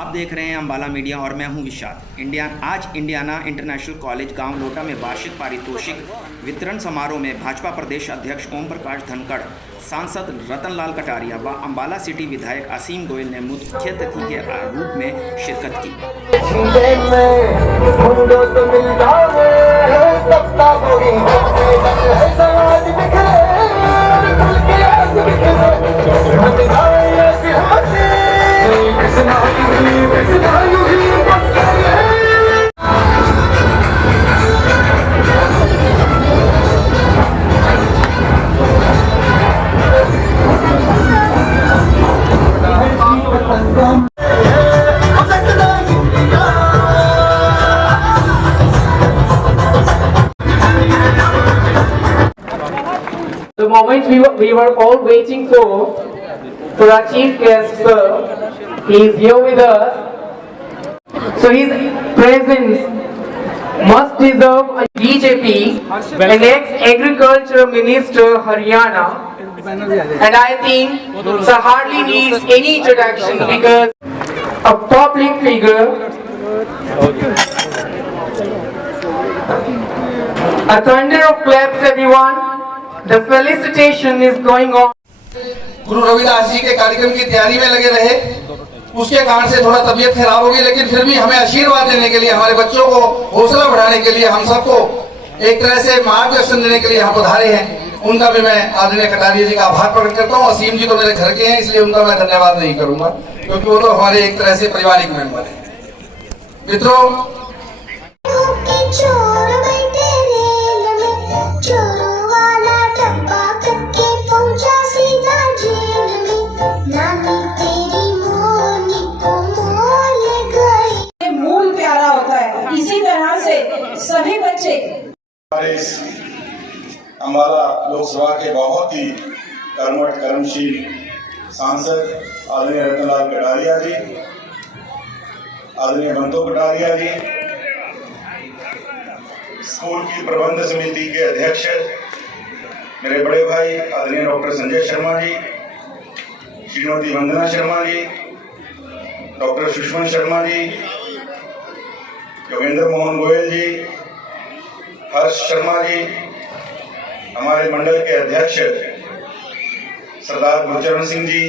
आप देख रहे हैं अम्बाला मीडिया और मैं हूं विशाल। आज इंडियाना इंटरनेशनल कॉलेज गांव लोटा में वार्षिक पारितोषिक वितरण समारोह में भाजपा प्रदेश अध्यक्ष ओम प्रकाश धनखड़, सांसद रतन लाल कटारिया व अम्बाला सिटी विधायक असीम गोयल ने मुख्य अतिथि के रूप में शिरकत की। The moment we were all waiting for our chief guest, sir. He is here with us. So his presence must deserve a BJP and ex-agriculture minister Haryana. And I think so hardly needs any introduction because a public figure, a thunder of claps everyone. The felicitation is going on. Guru Ravidas ji के कार्यक्रम की तैयारी में लगे रहे, उसके कारण से थोड़ा तबीयत खराब हो गई, लेकिन फिर भी हमें आशीर्वाद देने के लिए, हमारे बच्चों को हौसला बढ़ाने के लिए, हम सबको एक तरह से मार्गदर्शन देने के लिए यहाँ पधारे हैं। उनका भी मैं आदरणीय कटारिया जी का आभार प्रकट करता हूँ। असीम जी तो मेरे घर के हैं, इसलिए उनका मैं धन्यवाद नहीं करूंगा, क्योंकि वो तो हमारे एक तरह से पारिवारिक मेंबर है। मित्रों, इसी तरह से सभी बच्चे हमारे इस अम्बाला लोकसभा के बहुत ही कर्मठ कर्मशील सांसद आदरणीय रतनलाल कटारिया जी, आदरणीय बंतो कटारिया जी, स्कूल की प्रबंध समिति के अध्यक्ष मेरे बड़े भाई आदरणीय डॉक्टर संजय शर्मा जी, श्रीमती वंदना शर्मा जी, डॉक्टर सुषमा शर्मा जी, योगेंद्र मोहन गोयल जी, हर्ष शर्मा जी, हमारे मंडल के अध्यक्ष सरदार गुरचरण सिंह जी,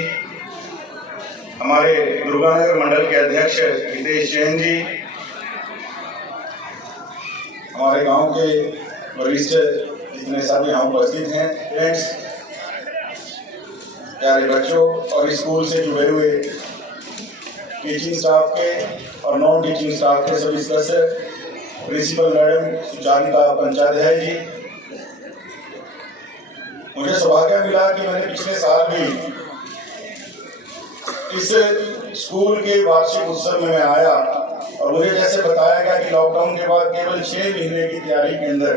हमारे दुर्गानगर मंडल के अध्यक्ष हितेश जैन जी, हमारे गांव के वरिष्ठ जितने सब यहाँ उपस्थित हैं, फ्रेंड्स, प्यारे बच्चों और स्कूल से जुड़े हुए टीचिंग स्टाफ के और नॉन टीचिंग स्टाफ के सभी सदस्य, प्रिंसिपल मैडम सुचारिता पंचाध्याय जी, मुझे सौभाग्य मिला कि मैंने पिछले साल भी इस स्कूल के वार्षिक उत्सव में मैं आया और मुझे जैसे बताया गया कि लॉकडाउन के बाद केवल 6 महीने की तैयारी के अंदर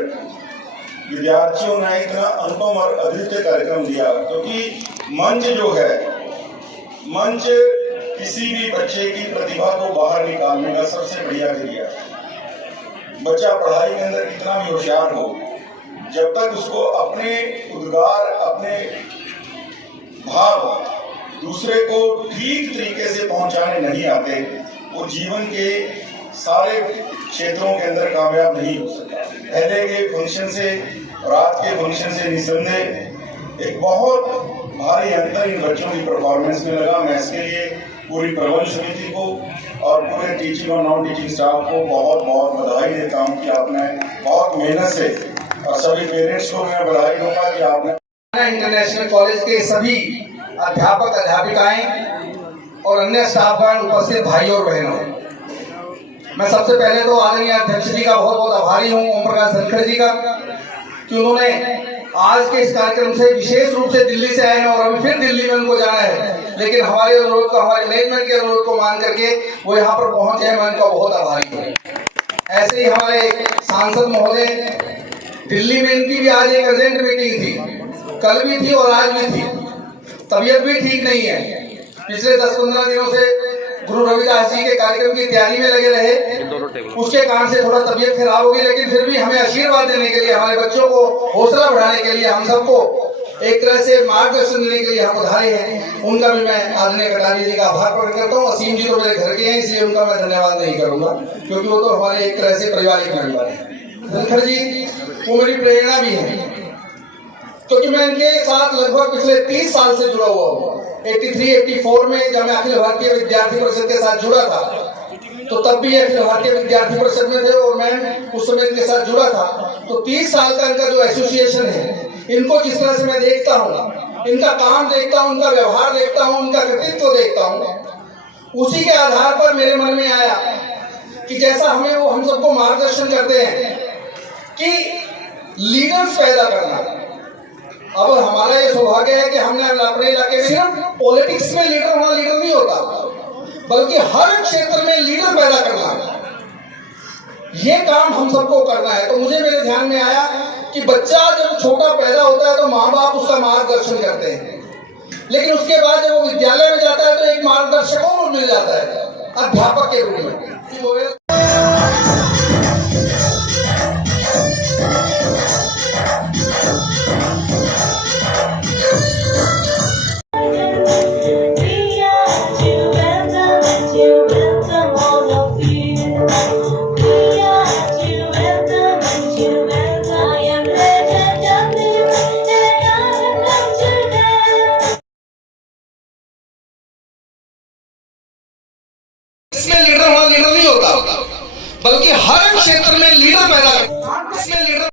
विद्यार्थियों ने इतना अनुपम और अद्वितीय कार्यक्रम दिया, क्योंकि मंच जो है, मंच किसी भी बच्चे की प्रतिभा को बाहर निकालने का सबसे बढ़िया जरिया है। बच्चा पढ़ाई के अंदर कितना भी होशियार हो, जब तक उसको अपने उद्गार, अपने भाव दूसरे को ठीक तरीके से पहुंचाने नहीं आते, वो जीवन के सारे क्षेत्रों के अंदर कामयाब नहीं हो सकता। पहले के फंक्शन से और आज के फंक्शन से निसंदेह एक बहुत भारी अंतर इन बच्चों की परफॉर्मेंस में लगा। मैं इसके लिए पूरी प्रबंध समिति को और पूरे टीचिंग और नॉन टीचिंग स्टाफ को बहुत बहुत बधाई देता हूँ कि आपने बहुत मेहनत से, और सभी पेरेंट्स को मैं बधाई दूंगा कि आपने इंटरनेशनल कॉलेज के सभी अध्यापक अध्यापिकाएं और अन्य स्टाफगण, उपस्थित भाई और बहनों, मैं सबसे पहले तो आदरणीय अध्यक्ष जी का बहुत बहुत आभारी हूँ, ओम प्रकाश धनखड़ जी का, कि उन्होंने आज के इस कार्यक्रम से विशेष रूप से दिल्ली से आए हैं और अभी फिर दिल्ली में उनको जाना है, लेकिन हमारे अनुरोध को, हमारे मैनेजमेंट के अनुरोध को मान करके वो यहाँ पर पहुंचे हैं। मैं उनका बहुत आभारी हूँ। ऐसे ही हमारे सांसद महोदय, दिल्ली में इनकी भी आज एक अर्जेंट मीटिंग थी, कल भी थी और आज भी थी, तबीयत भी ठीक नहीं है। पिछले 10-15 दिनों से गुरु रविदास जी के कार्यक्रम की तैयारी में लगे रहे, उसके कारण से थोड़ा तबीयत खराब हो गई, लेकिन फिर भी हमें आशीर्वाद देने के लिए, हमारे बच्चों को हौसला बढ़ाने के लिए, हम सबको एक तरह से मार्गदर्शन देने के लिए यहाँ पधारे हैं, उनका भी मैं आदरणीय कटारिया जी का आभार प्रकट करता हूँ। असीम जी तो मेरे घर के हैं, इसलिए उनका मैं धन्यवाद नहीं करूंगा, क्योंकि वो तो हमारे एक तरह से पारिवारिक मेंबर हैं। धनखड़ जी वो मेरी प्रेरणा भी है, क्योंकि मैं इनके साथ लगभग पिछले 30 साल से जुड़ा हुआ हूँ। 83-84 में जब मैं अखिल भारतीय विद्यार्थी परिषद के साथ जुड़ा था, तो तब भी अखिल भारतीय विद्यार्थी परिषद में थे और मैं उस समय इनके साथ जुड़ा था। तो 30 साल का इनका जो एसोसिएशन है, इनको जिस तरह से मैं देखता हूँ, इनका काम देखता हूँ, उनका व्यवहार देखता हूँ, उनका कृतित्व देखता हूँ, उसी के आधार पर मेरे मन में आया कि जैसा हमें वो हम सबको मार्गदर्शन करते हैं कि लीडर्स पैदा करना। अब हमारा ये सौभाग्य है कि हमने अपने इलाके में सिर्फ पॉलिटिक्स में लीडर होना लीडर नहीं होता, बल्कि हर क्षेत्र में लीडर पैदा करना, ये काम हम सबको करना है। तो मुझे मेरे ध्यान में आया कि बच्चा जब छोटा पैदा होता है तो माँ बाप उसका मार्गदर्शन करते हैं, लेकिन उसके बाद जब वो विद्यालय में जाता है तो एक मार्गदर्शक और मिल जाता है अध्यापक के रूप में। इसमें लीडर होना लीडर नहीं होता, बल्कि हर क्षेत्र में लीडर पैदा करना।